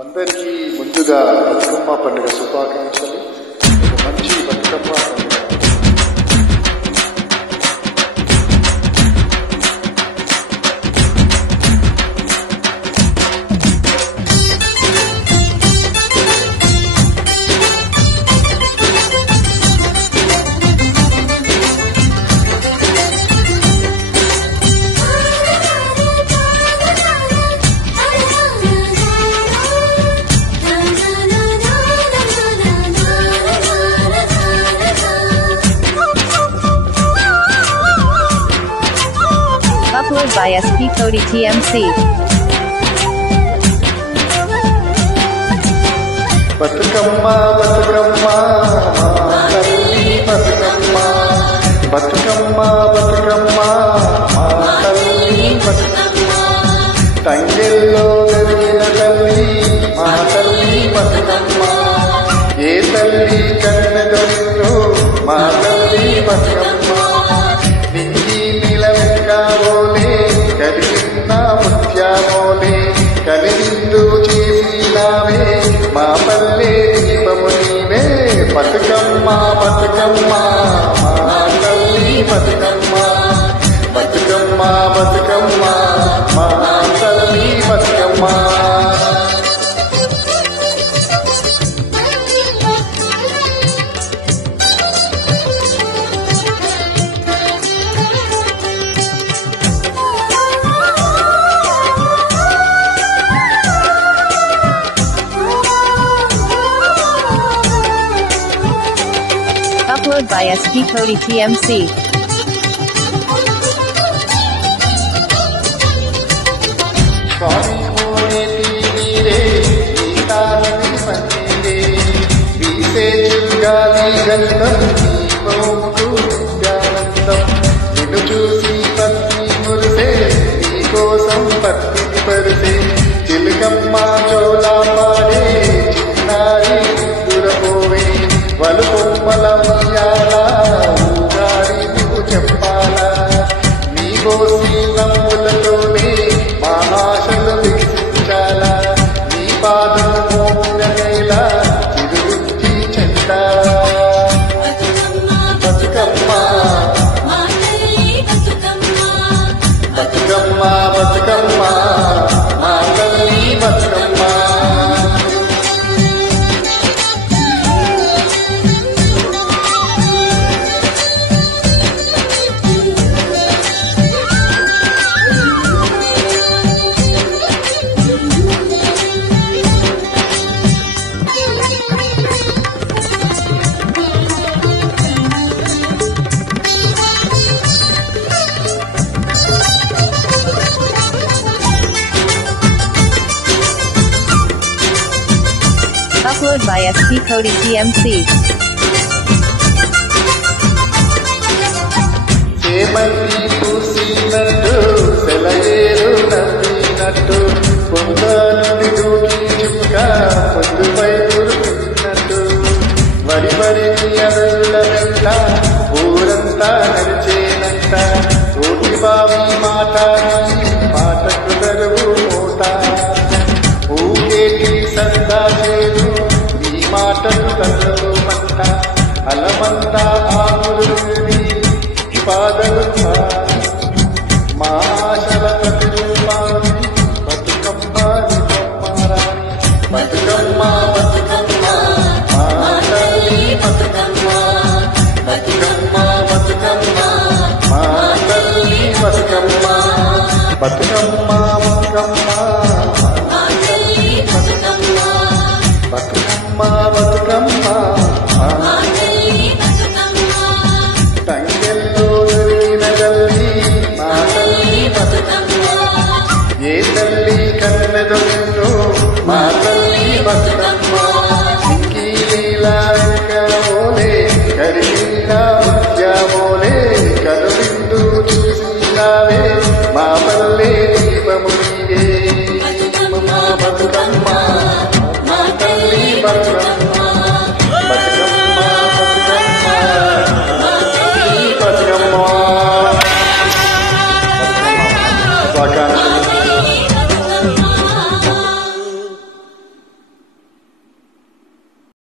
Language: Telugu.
అందరికీ ముందుగా బతుకమ్మ పండుగ శుభాకాంక్షలు. ఒక మంచి బతుకమ్మ పండుగ. Upload by SP Cody TMC. Bathukamma Bathukamma మా తల్లి బతుకమ్మ, బతుకమ్మ బతుకమ్మ మా తల్లి బతుకమ్మ, తంగెల్లో జరిగిన తల్లి మా తల్లి బతుకమ్మ, ఏ తల్లి కన్నెదొరిందో మా తల్లి బతుకమ్మ, నింగి నిలవెక్కావోలే కలిగిన ముత్యామోలే కలిగిందు చేసినావే మా పల్లె దీపము నీవే, బతుకమ్మ బతుకమ్మ మా తల్లి బతుకమ్మ, బతుకమ్మ బతుకమ్మ మా తల్లి Bathukamma. Upload by SP Cody TMC. స్వామి కోనేటి నీరే నీతానని మన్నిరే, వీసే గాలి గంధం నీమోముకు దివ్యానందం, నిన్ను చూసి పత్ని మురిసే నీకోసం పత్తిని పరిసే, చిలుకమ్మ చోలా పాడే చిన్నారి దురపోవే, వలుకొమ్మల ఉయ్యాల ఊగాడి నువ్వు చెప్పాలా, నీకోసి నవ్వులతోనే మా ఆశలు వికసించాలా, నీ పాదం మోమున నేల చిరుచి చెండా, బతుకమ్మ బతుకమ్మ బతుకమ్మ మా తల్లి Bathukamma. Upload by SP Cody TMC. చేమంతి పూసినట్టు సెలయేరు నవ్వినట్టు, కొండ నుండి దూకి చుక్క పొద్దుపై కురుకున్నట్టు, వరి వరికి అడుగుల వెంట ఊరంతా నడిచేనంట, ఓటి బావి మాట మాటకు దరువు మూట, ఊకేటి సరదా చేరు నీ మాటకు తలలు మంట, అలమంతా ఆములు పాదలు మా ఆశల ప్రతిరూపాన్ని బతుకమ్మ నిజమ్మారాణి, బతుకమ్మ బతుకమ్మ మా తల్లి బతుకమ్మ, బతుకమ్మ బతుకమ్మ మా తల్లి బతుకమ్మ, బతుకమ్మ బతుకమ్మ మా తల్లి బతుకమ్మ, బతుకమ్మ బతుకమ్మ మా తల్లి బతుకమ్మ, తంగెల్లో జరిగిన తల్లి మా తల్లి బతుకమ్మ, ఏ తల్లి కన్నెదొరిందో మా తల్లి బతుకమ్మ.